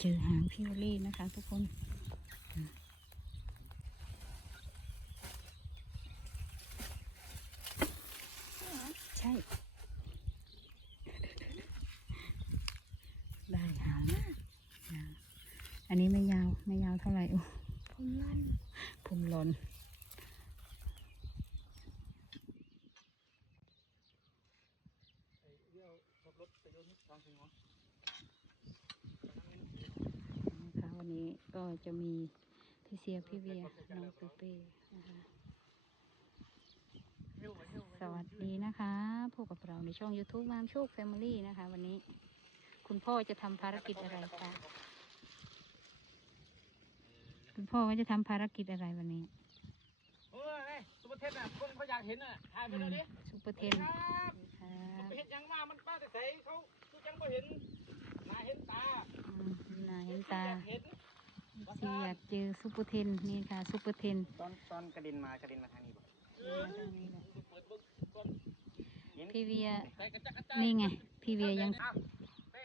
เจอหางพี่โอเล่นะคะ ทุกคนอะใช่ ได้หางนะยาวอันนี้ไม่ยาวไม่ยาวเท่าไหร่โอ้ผมลั่นผมหลนนะคะวัน นี้ก็จะมีพี่เสียพี่เวียน้องเปเป้นะคะสวัสดีนะคะพบกับเราในช่อง YouTube มามโชคแฟมิลี่นะคะ วันนี้คุณพ่อจะทำภารกิจอะไรคะคุณพ่อว่าจะทำภารกิจอะไรวันนี้เฮ้ยสุภเทพน่ะคนเขาอยากเห็นน่ะถ่ายไปเลยดิซุปเปอร์เทนครับครับไปเห็นยังมามันป้าแต่ใสเขาคือจังบ่เห็นหน้าเห็นตา อืมน่าเห็นตาอยกเห็นซีอยากเจอซุปเปอร์เทนนี่ค่ะซุปเปอร์เทนตอนตอนกระเด็นมากระเด็นมาทางนี้บ่เออเปิดเบิ่งก่อนเห็นพี่เวียใส่กระจักกระจายนี่ไงพี่เวียยังอ้าวเต้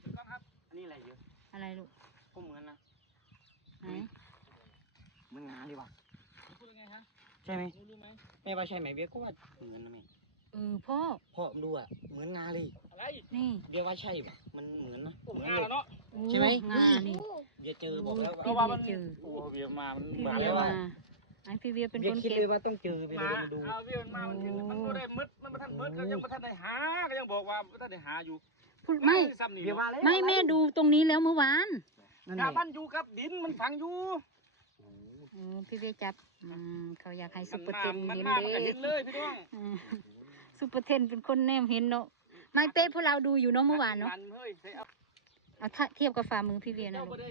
เดี๋ยวก่อนครับอันนี้อะไรเยอะอะไรลูกก็เหมือนนะไหนเหมือนงาดีว่ะคุณพูดยังไงฮะใช่ไหมรู้รู้ไหมแม่ว่าใช่ไหมเบียร์ก็ว่าเหมือนนะแม่ เออพ่อ พ่อดูอะเหมือนงาเลยอะไรนี่เบียร์ว่าใช่ป่ะมันเหมือนนะผมเหมือนงาเลแล้ยวเนาะโอ้ใช่ไหม งานี่เบียร์เจอบอกแล้วพี่ว่าเวียเจอโอ้เบียร์มามันพี่มาเวีแล้ยวมาอะไอ้พี่เวียเป็นเบียคนร์คิดเก็เลยบว่าต้องเจอไปมาเลยมาดูเอาเบียร์มันมามันเห็นมันก็ได้มืดมันมาทันมืดก็ยังมาทันได้หาก็ยังบอกว่ามาทันได้หาอยู่พูดไม่ซ้ำนี่เบียร์ว่าแล้วไม่แม่ดูตรงนี้แล้วเมื่อวานนั่นกาแหมัละนอยู่กับดินมันฝังอยู่โอ้โหเออพี่เวียจับอืมเขาอยากให้มัซุปนเปอร์มาเทนมันเห็นมามันก็เลเห็ยนเลยพี่น้องอืม ซุปเปอร์เทนเป็นคนแนมเห็นเนาะไม่เป้พวกเราดูอยู่เนาะเมื่อวานเนาะเฮ้ยใส่เอาเอาถ้าเทียบกับฝ่ามือพี่เวียนะเจ้าลูบ่กได้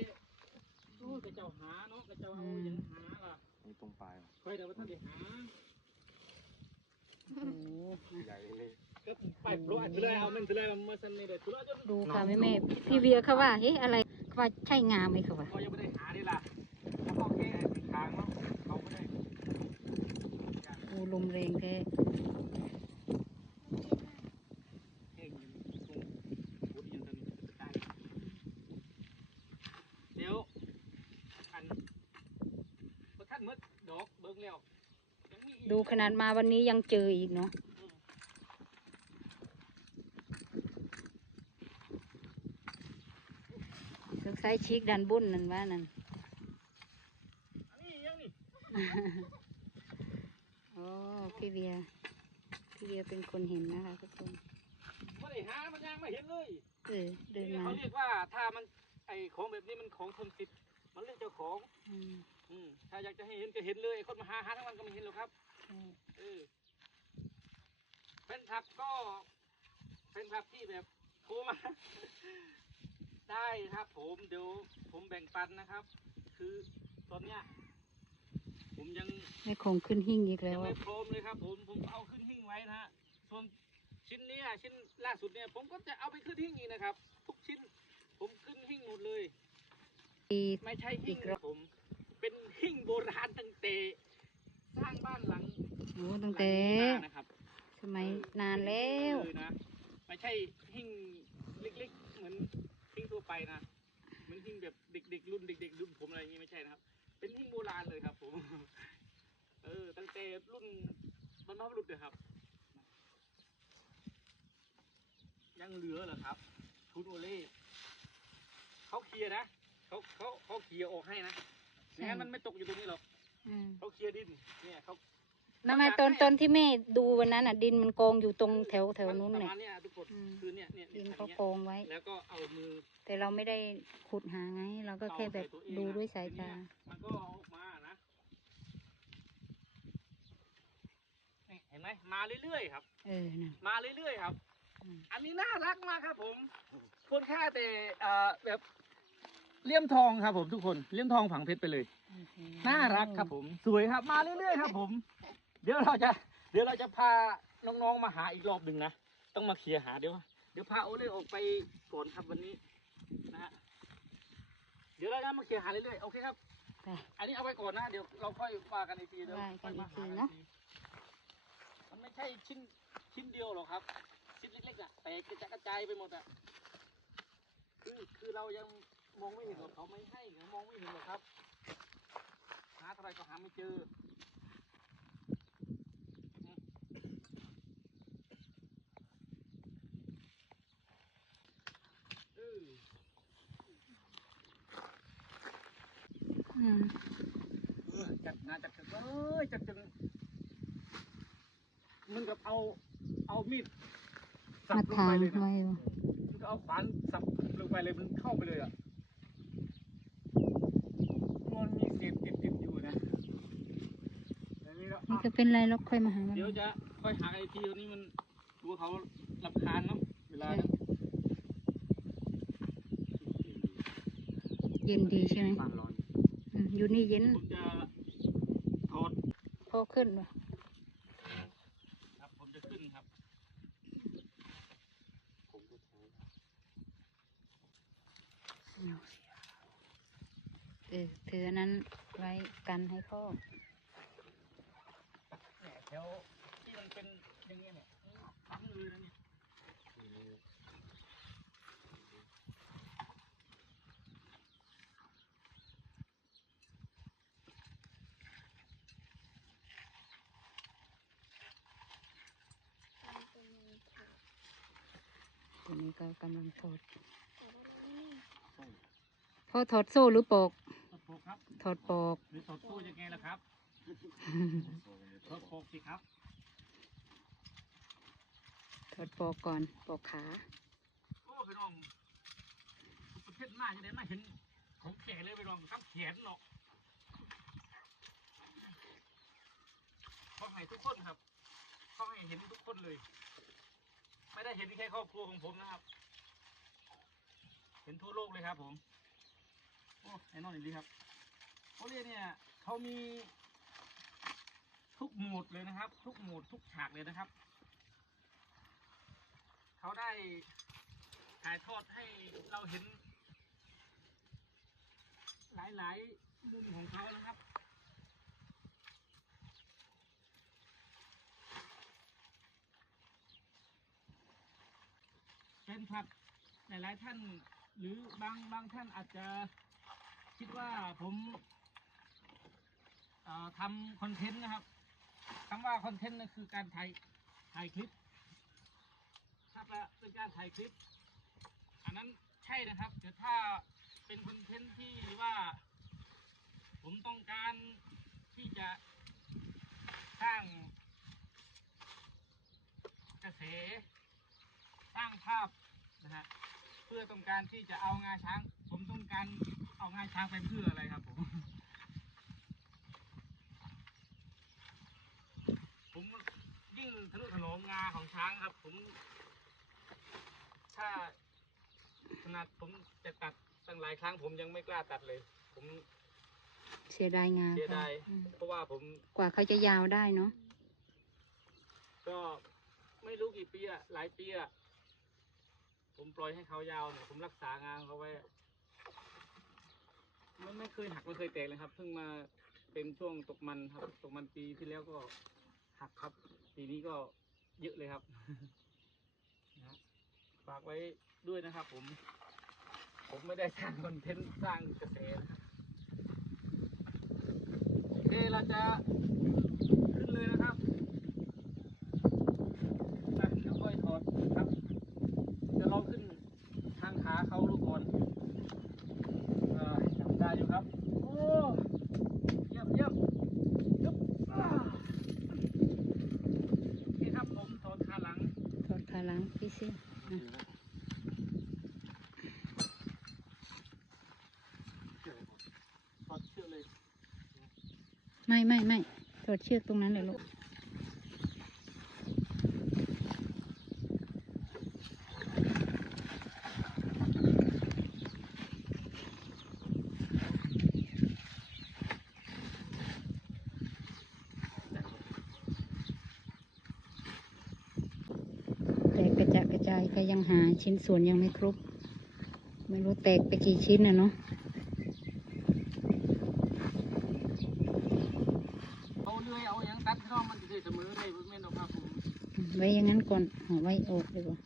โอ้ยกระเจ้าหาเนาะกระเจ้าเอาอย่างหาล่ะนี่ตรงปลายค่อยเดี๋ยวว่าท่านได้หาโอ้โหใหญ่เลยก็ไปโปรอัดไปเลยเอามันเลยเอามาสั่นนี่เด็ดทุเรศจนดูค่ะแม่แม่พี่เวียเขาว่าเฮ้ยอะไรเขาว่าใช่งามไหมเขาว่า เขายังไม่ได้หาดิล่ะแล้วก็โอเคเป็นทางเนาะเขาไม่ได้โอ้ลมแรงแท้ เก่งอยู่ตรงโอ้ยยังตอนนี้จะตายเดี๋ยวอัน พระท่านมดดอกเบิ่งแล้วยังมีอีกดูขนาดมาวันนี้ยังเจออีกเนาะสงสัยชิกดันบุญนั่นว่านั่น อันนี้ยังนี่โอ้พี่เวียพี่เวียเป็นคนเห็นนะคะทุกคนไม่ได้หามันยังไม่เห็นเลยเออเดินมาเขาเรียกว่าถ้ามันไอของแบบนี้มันของทนติด มันเรียกเจ้าของ อืม อืมถ้าอยากจะให้เห็นก็เห็นเลยไอ้คนมาหาหาทั้งวันก็ไม่เห็นหรอกครับใช่เออเป็นทับก็เป็นทับที่แบบโทรมา ได้ครับ ผมเดี๋ยวผมแบ่งปันนะครับ คือตอนเนี้ยผมยังไม่คงขึ้นหิ้งอีกแล้ยัวงไม่อะพร้อมเลยครับผมผมเอาขึ้นหิ้งไว้นะฮะส่วนชิ้นเนี้ยชิ้นล่าสุดเนี่ยผมก็จะเอาไปขึ้นหิ้งอีกนะครับ ทุกชิ้น ผมขึ้นหิ้งหมดเลยอีกไม่ใช่หิ้งนะผมเป็น หิ้งโบราณตั้งแต่สร้างบ้านหลังโอ้ตั้งแต่หลังนี้มานะครับสมัยนานแล้วเออนะไม่ใช่หิ้งเล็กๆ เหมือนหิ้งทั่วไปนะเหมือนหิ้งแบบเด็กๆรุ่นเด็กๆรุ่นผมอะไรอย่างงี้ไม่ใช่นะครับ เป็นหิ้งโบราณเลยครับ ผม เออ ตั้งแต่รุ่นบรรพบุรุษเลยครับ ยังเหลือเหรอครับทุนโอเล่เขาเคลียร์นะเขาเขาเขาเคลียร์ออกให้นะ ไม่งั้นมันไม่ตกอยู่ตรงนี้หรอกอืมเขาเคลียร์ดินเนี่ยเขาแล้วทำไมตอนตอนที่แม่ดูวันนั้นอะ ดินมันกองอยู่ตรงแถวแถวนู้นประเนี่ยมาณเนี้ยทุกคนอืม คือเนี่ยเนี่ยดินเนี่ยเขาอันกเนี้ยองไว้ แล้วก็เอามือแต่เราไม่ได้ขุดหาไง เราก็แค่แบบดูด้วยสายตา มันก็ออกมานะนี่เห็นไหมมาเรื่อยๆครับ เออน่ะมาเรื่อยๆครับ อืม อันนี้น่ารักมากครับผม คนค่าแต่เอ่อแบบ เลี่ยมทองครับผมทุกคนเลี่ยมทองฝังเพชรไปเลย น่ารักครับผม สวยครับ มาเรื่อยๆครับผม เดี๋ยวเราจะ เดี๋ยวเราจะพาน้องๆมาหาอีกรอบหนึ่งนะต้องมาเคลียร์หาเดี๋ยวเดี๋ยวพาโอเล่ออกไปก่อนครับวันนี้นะฮะเดี๋ยวเราจะมาเคลียร์หาเรื่อยๆโอเคครับ ไป อันนี้เอาไว้ก่อนนะเดี๋ยวเราค่อยว่ากันอีกทีเดี๋ยวว่ากันค่อยมาอีกทีหาเนอะมันไม่ใช่ชิ้นชิ้นเดียวหรอกครับชิ้นเล็กๆอะแต่กระจายกระจายไปหมดอะคือคือคือเรายัง มองไม่เห็นหรอกเขาไม่ให้ไงมองไม่เห็นหรอกครับ หาเท่าไหรก็หาไม่เจอเอออืมเออจัดงานจัดเอ้ยจัดจนมึงกับเอาเอามีดสับมาลงทาไปงเลยนะไว้บ่มึงก็เอาขวานสับลงไปเลยมันเข้าไปเลยอะมันมีเศษติดติดๆอยู่นะ อย่างนี้แล้วนี่อะก็เป็นไรแล้วค่อยมาหากันเดี๋ยวจะค่อยหาไอทีตัวนี้มันดูเขาลำคาญเนาะเวลานั้นเย็นดีใช่ไหมบ้านร้อนอืมอยู่นี่เย็นผมจะถอดพอขึ้นบ่ครับผมจะขึ้นครับผมก็ใช้เออถืออันนั้นไว้กันให้พ่อ เนี่ยแถวที่มันเป็น อย่างเงี้ยเนี่ยทั้งเลยนะเนี่ยอืมตัวนี้ก็กำลังถอดโซ่พ่อถอดโซ่หรือปอกถอดโปกครับถอดปอกหรือถอดโซ่ยังไงล่ะครับถอดโปกสิครับ ถอดปอกก่อนปอกขาโอ้พี่น้องประเทศหน้าจะได้มาเห็นของแก่เลยพี่น้องครับแขนเนาะเขาให้ทุกคนครับเขาให้เห็นทุกคนเลย ไม่ได้เห็นแค่ครอบครัวของผมนะครับ เห็นทั่วโลกเลยครับ ผมโอ้แน่นอนอีกทีครับโอเลียกเนี่ยเขามีทุกโหมดเลยนะครับ ทุกโหมดทุกฉากเลยนะครับ เขาได้ถ่ายทอดให้เราเห็น หลายๆมุมของเขานะครับ เป็นครับหลายๆท่านหรือบางบางท่านอาจจะคิดว่าผมทำคอนเทนต์นะครับคำว่าคอนเทนต์นั่นคือการถ่ายถ่ายคลิป ถ้าเป็นการถ่ายคลิป อันนั้นใช่นะครับแต่ถ้าเป็นคอนเทนต์ที่ว่า ผมต้องการที่จะสร้างกระแสสร้างภาพนะฮะเพื่อต้องการที่จะเอางาช้าง ผมต้องการเอางาช้างไปเพื่ออะไรครับผมผมยิ่งทะนุถนอมงาของช้างครับ ผม ถ้าขนาดผมจะตัดตั้งหลายครั้งผมยังไม่กล้าตัดเลย ผมเสียดายงานเสียดายอืมเพราะว่าผมกว่าเขาจะยาวได้เนาะก็ไม่รู้กี่ปีอะหลายปีอะผมปล่อยให้เขายาวเนี่ยผมรักษางานเขาไว้อะไม่ไม่เคยหักไม่เคยแตกเลยครับ เพิ่งมาเป็นช่วงตกมันครับ ตกมันปีที่แล้วก็หักครับปีนี้ก็เยอะเลยครับนะฮะ ฝากไว้ด้วยนะครับ ผม ผมไม่ได้สร้างคอนเทนต์สร้างกระแสนะครับโอเคเราจะขึ้นเลยนะครับ นะเดี๋ยวค่อยถอดครับ จะลองขึ้นทางขาเขาลูกก่อนเออจำได้อยู่ครับ โอ้เยี่ยมเยี่ยมยึบอ่านี่ครับผมถอดขาหลัง ถอดขาหลังพี่ซิ ถอดเชือกเลย ไม่ไม่ไม่ถอดเชือกตรงนั้นเลยลูกแต่กระจะกระจายก็ยังหาชิ้นส่วนยังไม่ครบ ไม่รู้แตกไปกี่ชิ้นนะเนาะ ก่อนหอาไว้ออกดีกว่า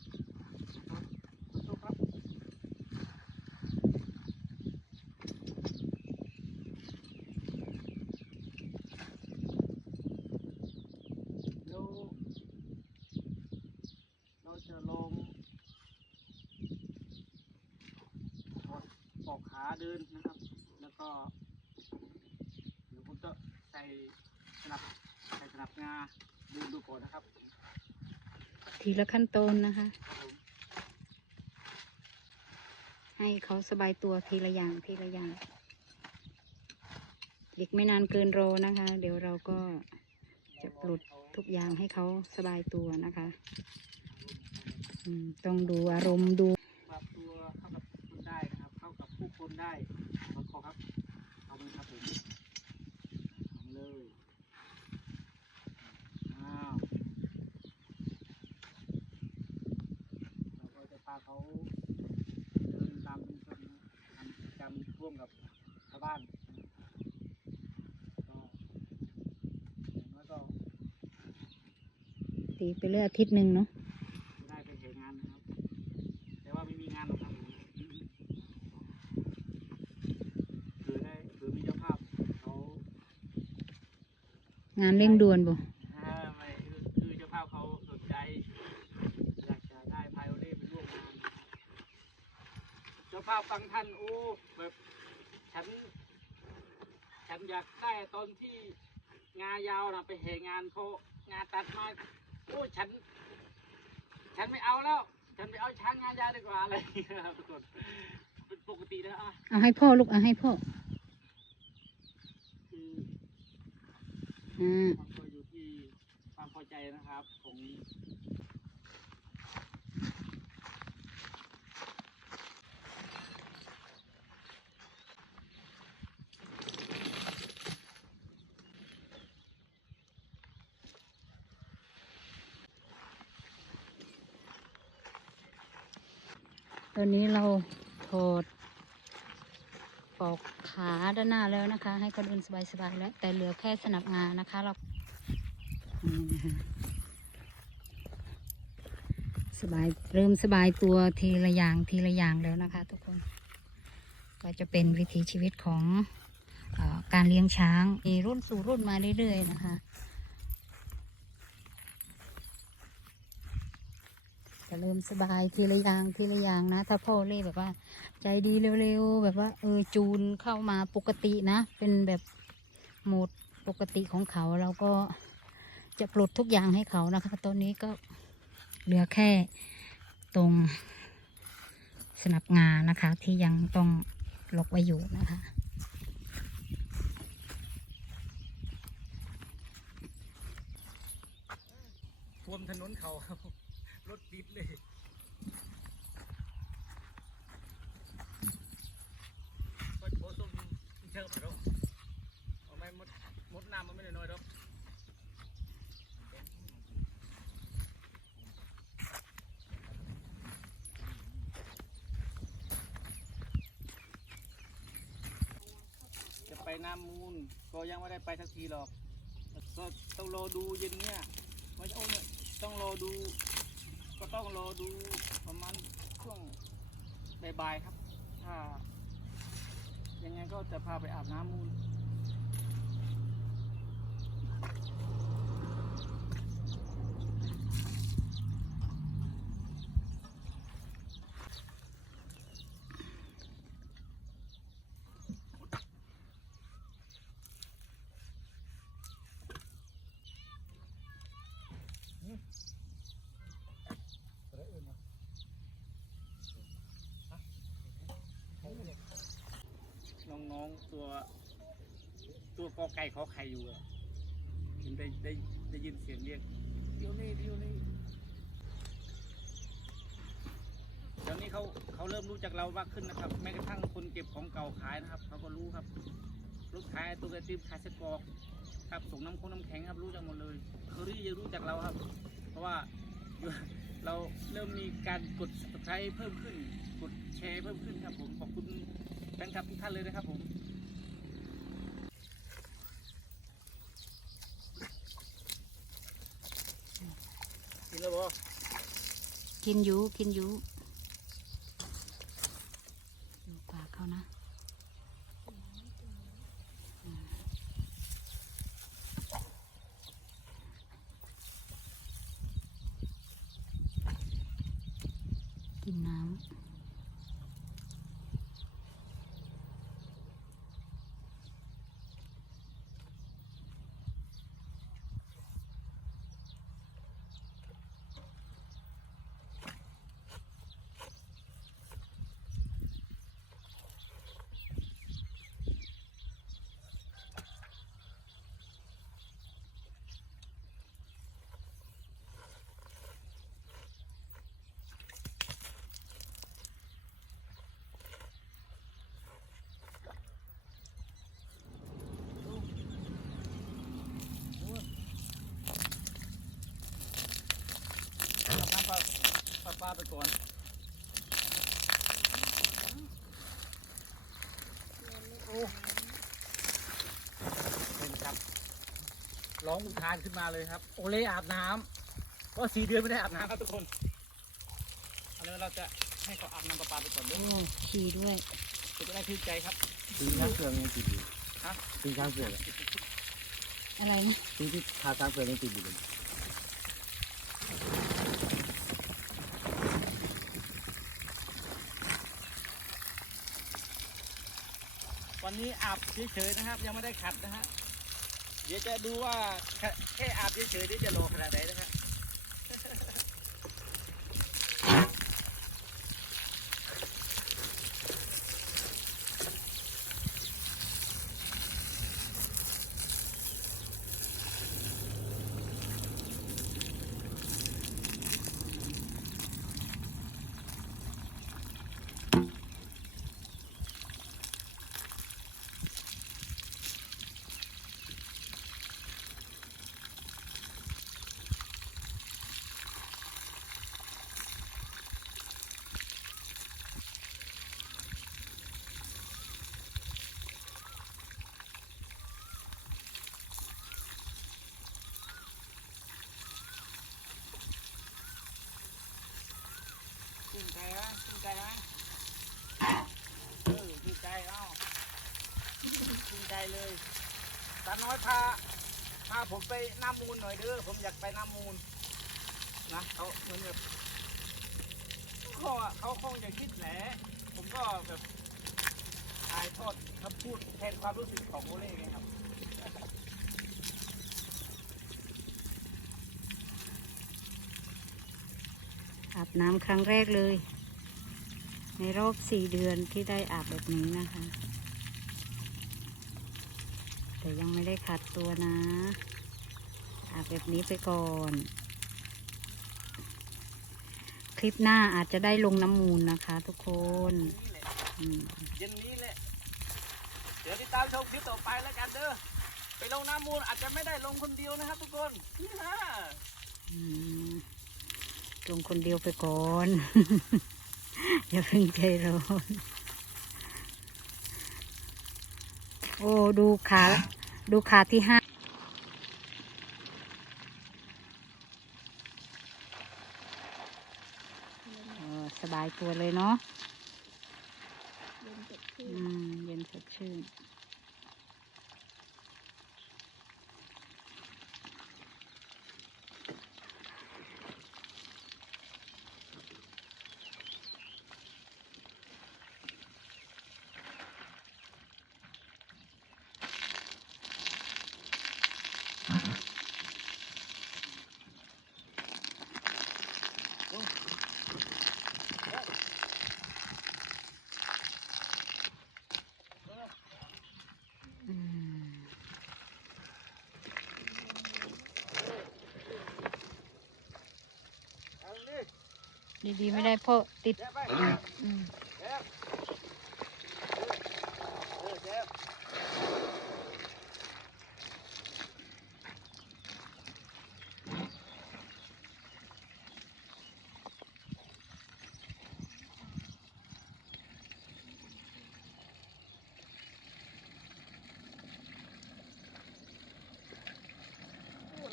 ขาเดินนะครับ แล้วก็เดี๋ยวผมใส่สนับใส่สนับงาดินดูก่อนนะครับ ทีละขั้นตอนนะคะ ให้เขาสบายตัวทีละอย่างทีละอย่าง อีกไม่นานเกินรอนะคะ เดี๋ยวเราก็จะปลดทุกอย่างให้เขาสบายตัวนะคะ ต้องดูอารมณ์ดู ปรับตัวเข้ากับคนได้นะครับ เข้ากับผู้คนได้ขอขอครับเอาเลยครับผมทำเลยอ้าวเราก็จะพาเขาเดินตามชุมชนนะทำกิจกรรมร่วมกับชาวบ้านก็อย่างน้อยก็ ตีไปเรื่อยอาทิตย์หนึ่งเนาะได้ไปเห็นงานนะครับ แต่ว่าไม่มีงานหรอกครับคือได้คือมีเจ้าภาพเขางานเร่งด่วนบ่อ่าไม่คือคือเจ้าภาพเขาสนใจ อยากจะได้ไพโอเล่ไปร่วมงาน เจ้าภาพบางท่านโอ้แบบฉัน ฉันอยากได้ตอนที่งายาวนะไปเหงานเขางาตัดมา โอ้ฉัน ฉันไม่เอาแล้ว ฉันไปเอาช้างงายาวดีกว่าอะไรอย่างเงี้ยครับทุกคนเป็นปกตินะอะเอาให้พ่อลูกเอาให้พ่อคืออ่า มันก็อยู่ที่ความพอใจนะครับ ของ ตอนนี้เราถอดปอกขาด้านหน้าแล้วนะคะ ให้เขาเดินสบายๆแล้ว แต่เหลือแค่สนับงานนะคะ เราสบายเริ่มสบายตัวทีละอย่างทีละอย่างแล้วนะคะ ทุกคน ก็จะเป็นวิถีชีวิตของอการเลี้ยงช้างมีรุ่นสู่รุ่นมาเรื่อยๆนะคะ จะเริ่มสบายทีละอย่างทีละอย่างนะ ถ้าพ่อเล่แบบว่า ใจดีเร็วๆแบบว่า เออจูนเข้ามาปกตินะ เป็นแบบโหมดปกติของเขาเราก็จะปลดทุกอย่างให้เขานะคะตอนนี้ก็เหลือแค่ตรงสนับงานะคะ ที่ยังต้องล็อกไว้อยู่นะคะท่วมถนนเขาครับ รถติดเลยก็โพสต์ส้มเชิญไปหรอกเอาไม่มดมดน้ำมันไม่ได้น้อยหรอกจะไปน้ำมูลก็ยังไม่ได้ไปสักทีหรอก ก็ต้องรอดูเย็นเนี่ยไม่ใช่โอ้เนี่ยต้องรอดู ก็ต้องรอดูประมาณช่วงบ่ายๆครับ ถ้ายังไงก็จะพาไปอาบน้ำมูล น้องๆตัวตัวกอไก่ข อไข่อยู่อะเห็นได้ได้ได้ยินเสียงเรียกเดี๋ยวนี้เดี๋ยวนี้เดี๋ยวนี้เขาเขาเริ่มรู้จักเรามากขึ้นนะครับ แม้กระทั่งคนเก็บของเก่าขายนะครับเขาก็รู้ครับรถขายตัวไอติมขายเสกรอกครับส่งน้ำคงน้ำแข็งครับรู้จักหมดเลยเคอรี่ยังรู้จักเราครับ เพราะว่าเราเริ่มมีการกด subscribe เพิ่มขึ้น กดแชร์เพิ่มขึ้นครับผมขอบคุณแฟนคลับทุกท่านเลยนะครับผม กินแล้วบ่กินอยู่กินอยู่ดูปากเขานะกินน้ำ ปลาไปก่อนโอ้เป็นครับร้องอุทานขึ้นมาเลยครับ โอเล่อาบน้ำเพราะสี่เดือนไม่ได้อาบน้ำครับทุกคนเอาเลยเราจะให้เขาอาบน้ำประปาไปก่อนเด้วโอ้ขี่ด้วยจะได้ชื่นใจครับตีช้างเผือกยังติดอยู่ฮะตีช้างเผือกอะอะไรนะตีที่ทาช้างเผือกยังติดอยู่เลย นี้อาบเฉยๆนะครับ ยังไม่ได้ขัดนะฮะเดี๋ยวจะดูว่าแค่อาบเฉยๆนี่จะโลขนาดไหนนะครับนใจไหมชื่นใจไหมเออชื่นใจเอ้าชื่น ใจเลยตาน้อยพาพาผมไปน้ำมูลหน่อยเด้อผมอยากไปน้ำมูลนะเขาเหมือนแบบเขาอเขาคงจะคิดแหละผมก็แบบถ่ายทอดคำพูดแทนความรู้สึกของโมเล่ไงครับอาบน้ำครั้งแรกเลย ในรอบสี่เดือนที่ได้อาบแบบนี้นะคะ แต่ยังไม่ได้ขัดตัวนะอาบแบบนี้ไปก่อน คลิปหน้าอาจจะได้ลงน้ำมูลนะคะ ทุกคนนี่แหละอืมเย็นนี้แหละเดี๋ยวติดตามชมคลิปต่อไปแล้วกันเด้อไปลงน้ำมูลอาจจะไม่ได้ลงคนเดียวนะครับ ทุกคนนี่ฮะอืมลงคนเดียวไปก่อนอย่าเพิ่งใจร้อนโอ้ ดูขา ดูขาที่ห้าสบายตัวเลยเนาะเย็นสดชื่น ดิดีๆไม่ได้เพราะติดอืม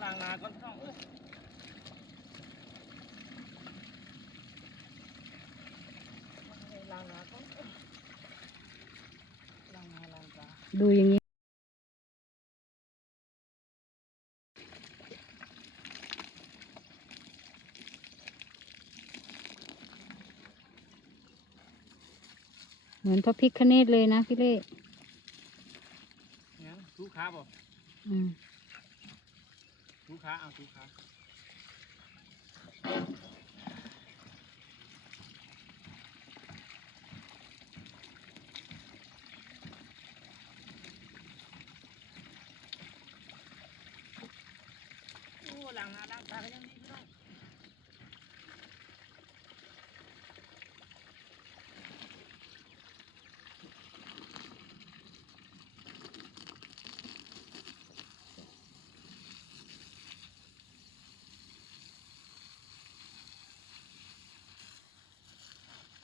ล้างนาก่อนพี่น้องเอ้ย ล้างหน้าก่อนล้างหน้าล้างตา ดูอย่างนี้ เหมือนพระพิคเนตเลยนะพี่เล่เนี่ยถูขาบ่อืมถูขาเอาถูขาโอ้ล้างหน้าล้างตาก็ยังดีพี่น้อง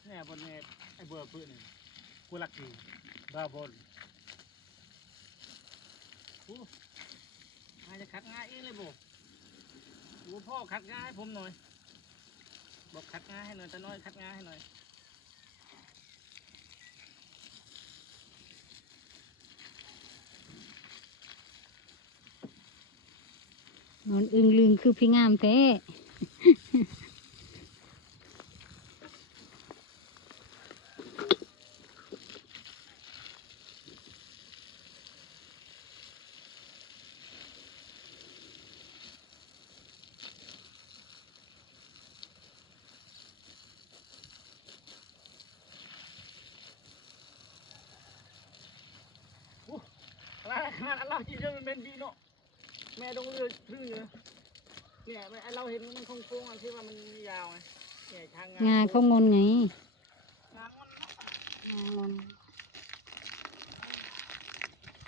เนี่ยบนเนี่ยไอ้เบื่อปืนนี่กูรักดีบาบนอู้อาจจะขัดง่ายเองเลยบ่อู้พ่อขัดง่ายให้ผมหน่อย บอกขัดง่ายให้หน่อยตาน้อยขัดง่ายให้หน่อยนอนอึงลึงคือพี่งามแท้ อะไรขนาดเราจีเรื่องมันเป็นดีเนาะแม่ต้องเลือกชื่อเยอะ เนี่ยแม่เราเห็นมันโค้งๆอะที่ว่ามันยาวไงเนี่ยทางงาเขางอนไงงานมันงางอน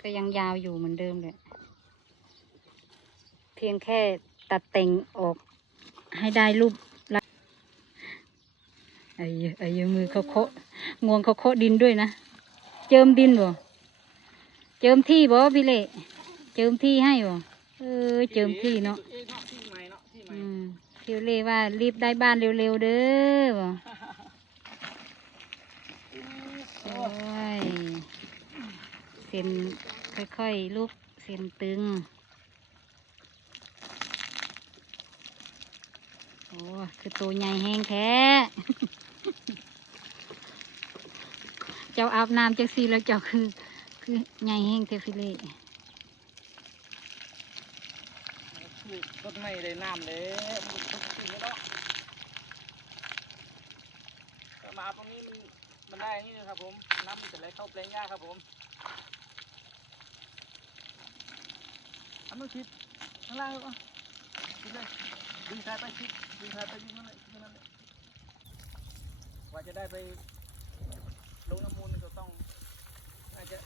ก็ยังยาวอยู่เหมือนเดิมเลยเพียงแค่ตัดแต่งออกให้ได้รูปลักษณ์ไอ้เหี้ยไอ้เหี้ยมือเขาโคะงวงเขาโคะดินด้วยนะ เจิมดินบ่เจิมที่บ่พี่เล่เจิมที่ให้บ่เออเจิมที่เนาะเอ้ยเนาะที่ใหม่เนาะที่ใหม่อืมพี่เล่ว่ารีบได้บ้านเร็วๆเด้อบ่โอ้ยเส้นค่อยๆลูกเส้นตึง โอ้ คือตัวใหญ่แห้งแท้ เจ้าอาบน้ำจังสีแล้วเจ้าคือ คือใหญ่แห้งเทฟิเล่ คือรถ ไม่ได้น้ำเลยมันทุกสิ่งเลยเนาะมาตรงนี้มันมันได้อย่างนี้นะครับผม น้ำมันจะไหลเข้าแปลงหญ้าครับผมอันนู้นชิดข้างล่างเลยชิดเลยดึงสายไปชิดดึงสายไปยู่นั่นเลยยู่นั่นเลยกว่าจะได้ไปลงน้ำมูลนี่ก็ต้องอาจจะ